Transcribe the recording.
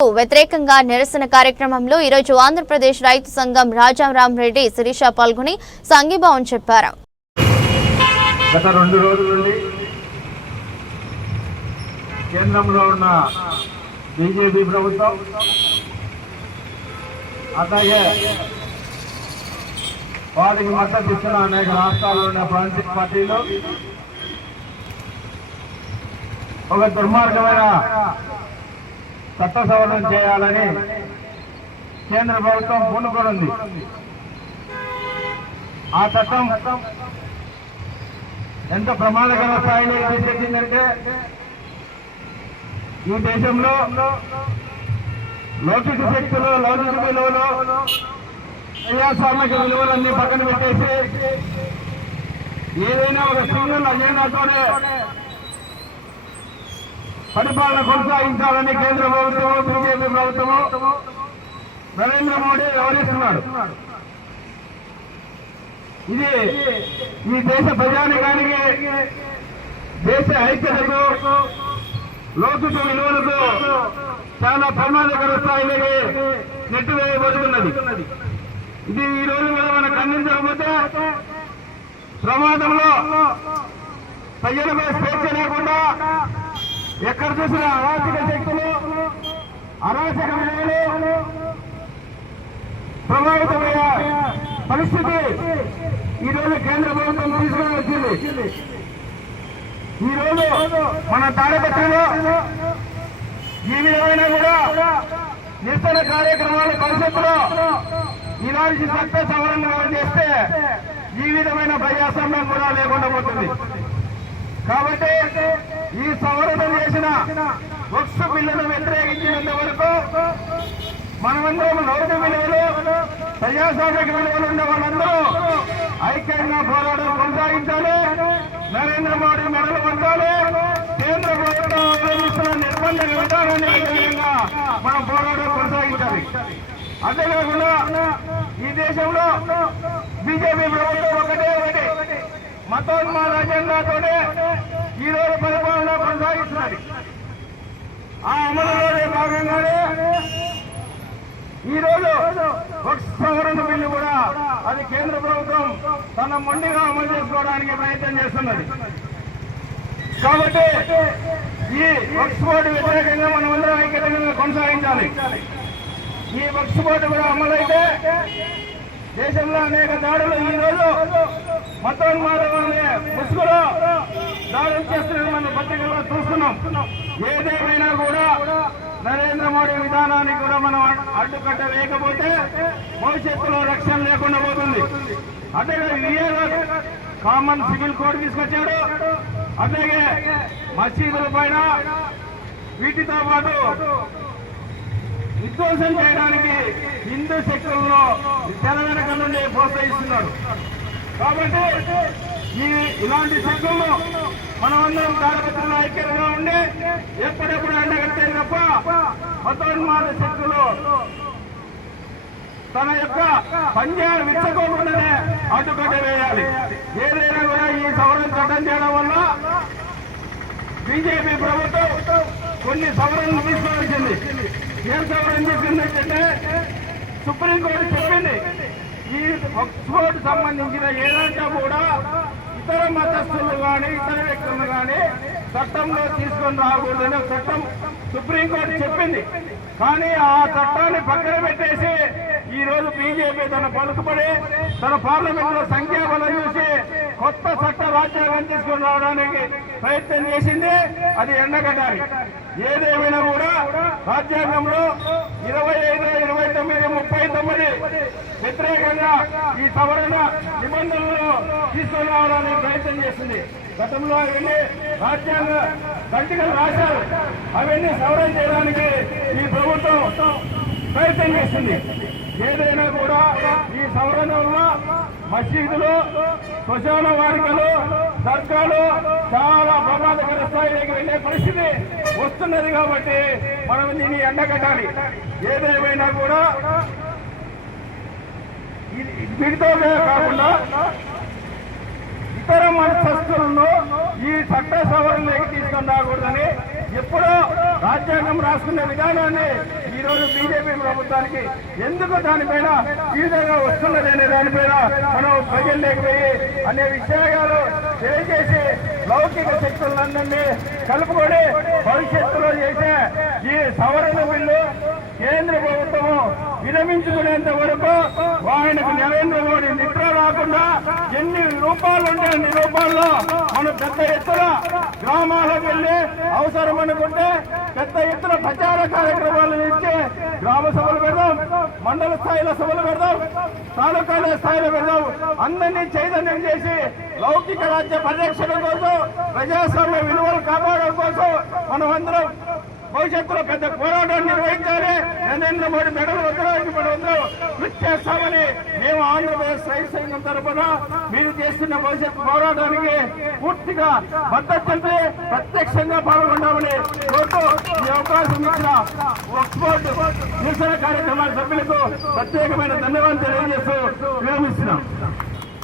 వ్యతిరేకంగా నిరసన కార్యక్రమంలో ఈరోజు ఆంధ్రప్రదేశ్ రైతు సంఘం రాజారాం రెడ్డి శిరీష పాల్గొని సంఘీభావం చెప్పారు. గత రెండు రోజుల నుండి కేంద్రంలో ఉన్న బీజేపీ ప్రభుత్వం అలాగే వారికి మద్దతు ఇస్తున్న అనేక రాష్ట్రాల్లో ఉన్న ప్రాంతీయ పార్టీలు ఒక దుర్మార్గమైన చట్ట సవరణ చేయాలని కేంద్ర ప్రభుత్వం పూనుకొనుంది. ఆ చట్టం ఎంత ప్రమాదకర స్థాయిలో తీసుకెళ్ళిందంటే ఈ దేశంలో లౌకిక శక్తులు లౌకిక విలువలు ప్రజాస్వామిక విలువలన్నీ పక్కన పెట్టేసి ఏదైనా ఒక సింగిల్ అజెండాతోనే పరిపాలన కొనసాగించాలని కేంద్ర ప్రభుత్వం బీజేపీ ప్రభుత్వం నరేంద్ర మోడీ వ్యవహరిస్తున్నాడు. ఇది ఈ దేశ ప్రజానికానికి దేశ ఐక్యతకు లౌకిక విలువలకు చాలా ప్రమాదకర స్థాయిలోకి నెట్టివేయబడుతున్నది ఇది ఈ రోజు కూడా మనం ఖండించకపోతే ప్రమాదంలో ప్రజలపై స్వేచ్ఛ లేకుండా ఎక్కడ చూసినా అరాచక శక్తులు అరాచక ప్రభావితమైన ప్రభావితమయ్యే పరిస్థితి ఈ రోజు కేంద్ర ప్రభుత్వం తీసుకుని వచ్చింది. ఈ రోజు మన తాడపత్రిలో ఈ విధమైన కూడా నిరసన కార్యక్రమాల భవిష్యత్తులో ఇలాంటి చట్ట సవరణ చేస్తే ఈ విధమైన ప్రజాస్వామ్యం కూడా లేకుండా పోతుంది. కాబట్టి ఈ సవరణ చేసిన వక్స్ బిల్లును వ్యతిరేకించినంత వరకు మనమందరం నౌక విలువలు ప్రజాస్వామిక విలువలు ఉన్న వాళ్ళందరూ ఐక్యంగా పోరాటం కొనసాగించాలి. నరేంద్ర మోడీ మెడలు పట్టాలి కేంద్ర ప్రభుత్వం అవలంబిస్తున్న నిర్బంధ విధానాన్ని వ్యతిరేకంగా మనం పోరాటం కొనసాగించాలి. అంతేకాకుండా ఈ దేశంలో బీజేపీ ప్రభుత్వం ఒకటే ఒకటి. మతోన్మాద అజెండాతోనే ఈ రోజు పరిపాలన కొనసాగిస్తున్నది. ఆ అమలులోనే భాగంగానే ఈ రోజు సవరణ బిల్లు కూడా అది కేంద్ర ప్రభుత్వం తన మొండిగా అమలు చేసుకోవడానికి ప్రయత్నం చేస్తున్నది. కాబట్టి ఈ వక్ఫ్ బోర్డు వ్యతిరేకంగా మనం అందరం ఐక్యతంగా కొనసాగించాలి. ఈ వక్ఫ్ బోర్డు కూడా అమలైతే దేశంలో అనేక దాడులు ఈరోజు మతోన్మాద దాడులు చేస్తున్న మన పత్రికల్లో చూస్తున్నాం. ఏదేమైనా కూడా నరేంద్ర మోడీ విధానాన్ని కూడా మనం అడ్డుకట్ట లేకపోతే భవిష్యత్తులో రక్షణ లేకుండా పోతుంది. అట్లాగే కామన్ సివిల్ కోడ్ తీసుకొచ్చాడు. అట్లాగే మసీదుల పైన వీటితో పాటు విధ్వంసం చేయడానికి హిందూ శక్తులను తెలంగాణ నుండి ప్రోత్సహిస్తున్నారు కాబట్టి ఈ ఇలాంటి మనం అందరం కార్యకర్తలు ఐక్యంగా ఉండి ఎప్పుడెప్పుడు ఎండగట్టే తప్ప మతోన్మాద శక్తులు తన యొక్క పంజాలు విచ్చకోకుండానే అడ్డుకట్ట వేయాలి. ఏదైనా కూడా ఈ సవరణ చట్టం చేయడం వల్ల బీజేపీ ప్రభుత్వం కొన్ని సవరణలు తీసుకోవాల్సింది. ఏం సవరణ తీసుకుందంటే సుప్రీంకోర్టు చెప్పింది. ఈ ఒక్స్ఫోర్డ్ సంబంధించిన ఏదంటే కూడా ఇతర మతస్థులు కానీ ఇతర వ్యక్తులు కానీ చట్టంలో తీసుకొని రాకూడదని చట్టం సుప్రీంకోర్టు చెప్పింది. కానీ ఆ చట్టాన్ని పక్కన పెట్టేసి ఈ రోజు బీజేపీ తన పలుకుబడి తన పార్లమెంట్లో సంఖ్యాబలం చూసి కొత్త చట్ట రాజ్యాంగం తీసుకొని రావడానికి ప్రయత్నం చేసింది. అది ఎండగట్టాలి ఏదేమైనా కూడా రాజ్యాంగంలో ఇరవై ఐదు ఇరవై తొమ్మిది ముప్పై తొమ్మిది వ్యతిరేకంగా ఈ సవరణ నిబంధనలు తీసుకురావడానికి ప్రయత్నం చేసింది. గతంలో అవన్నీ రాజ్యాంగ గంటికలు రాశారు. అవన్నీ సవరణ చేయడానికి ఈ ప్రభుత్వం ప్రయత్నం చేసింది. ఏదైనా కూడా ఈ సవరణ వల్ల మసీదులు శ్మశాన వారికలు సర్కారు చాలా ప్రమాదకర స్థాయిలోకి వెళ్ళే పరిస్థితి వస్తున్నది కాబట్టి మనం దీన్ని ఎండగట్టాలి. ఏదేమైనా కూడా ఇది- వీటితో కాకుండా ఇతర మనస్తత్తులను ఈ చట్ట సవరణలోకి తీసుకొని రాకూడదని ఎప్పుడో రాజ్యాంగం రాసుకునే విధానాన్ని ఈ రోజు బీజేపీ ప్రభుత్వానికి ఎందుకు దానిపైన ఈ విధంగా వస్తున్నది అనే దానిపైన మనం ప్రజలు లేకపోయి అనే విషయాలు తెలియజేసి లౌకిక శక్తులందరినీ కలుపుకొని భవిష్యత్తులో చేసే ఈ సవరణ బిల్లు కేంద్ర ప్రభుత్వము విరమించుకునేంత వరకు ఆయనకు నరేంద్ర మోడీ నిద్ర రాకుండా ఎన్ని రూపాలు ఉంటే అన్ని రూపాల్లో మనం పెద్ద ఎత్తున గ్రామాలకు వెళ్ళి అవసరం అనుకుంటే పెద్ద ఎత్తున ప్రచార కార్యక్రమాలు ఇచ్చి గ్రామ సభలు పెడదాం మండల స్థాయిలో సభలు పెడదాం తాలూకాల స్థాయిలో పెడదాం. అందరినీ చైతన్యం చేసి లౌకిక రాజ్య పరిరక్షణ కోసం ప్రజాస్వామ్య విలువలు కాపాడడం కోసం మనం అందరం భవిష్యత్తులో పెద్ద పోరాటం నిర్వహించాలి. నరేంద్ర మోడీ మెడలు వద్దడానికి మనం అందరూ కృషి చేస్తామని మేము ఆంధ్రప్రదేశ్ రైతు సంఘం తరఫున మీరు చేస్తున్న భవిష్యత్ పోరాటానికి పూర్తిగా మద్దతు ప్రత్యక్షంగా పాల్గొంటామని కోరుతూ ఈ అవకాశం ఇచ్చిన వక్ఫ్ నిరసన కార్యక్రమాల సభ్యులకు ప్రత్యేకమైన ధన్యవాదాలు తెలియజేస్తూ విరమిస్తున్నాం.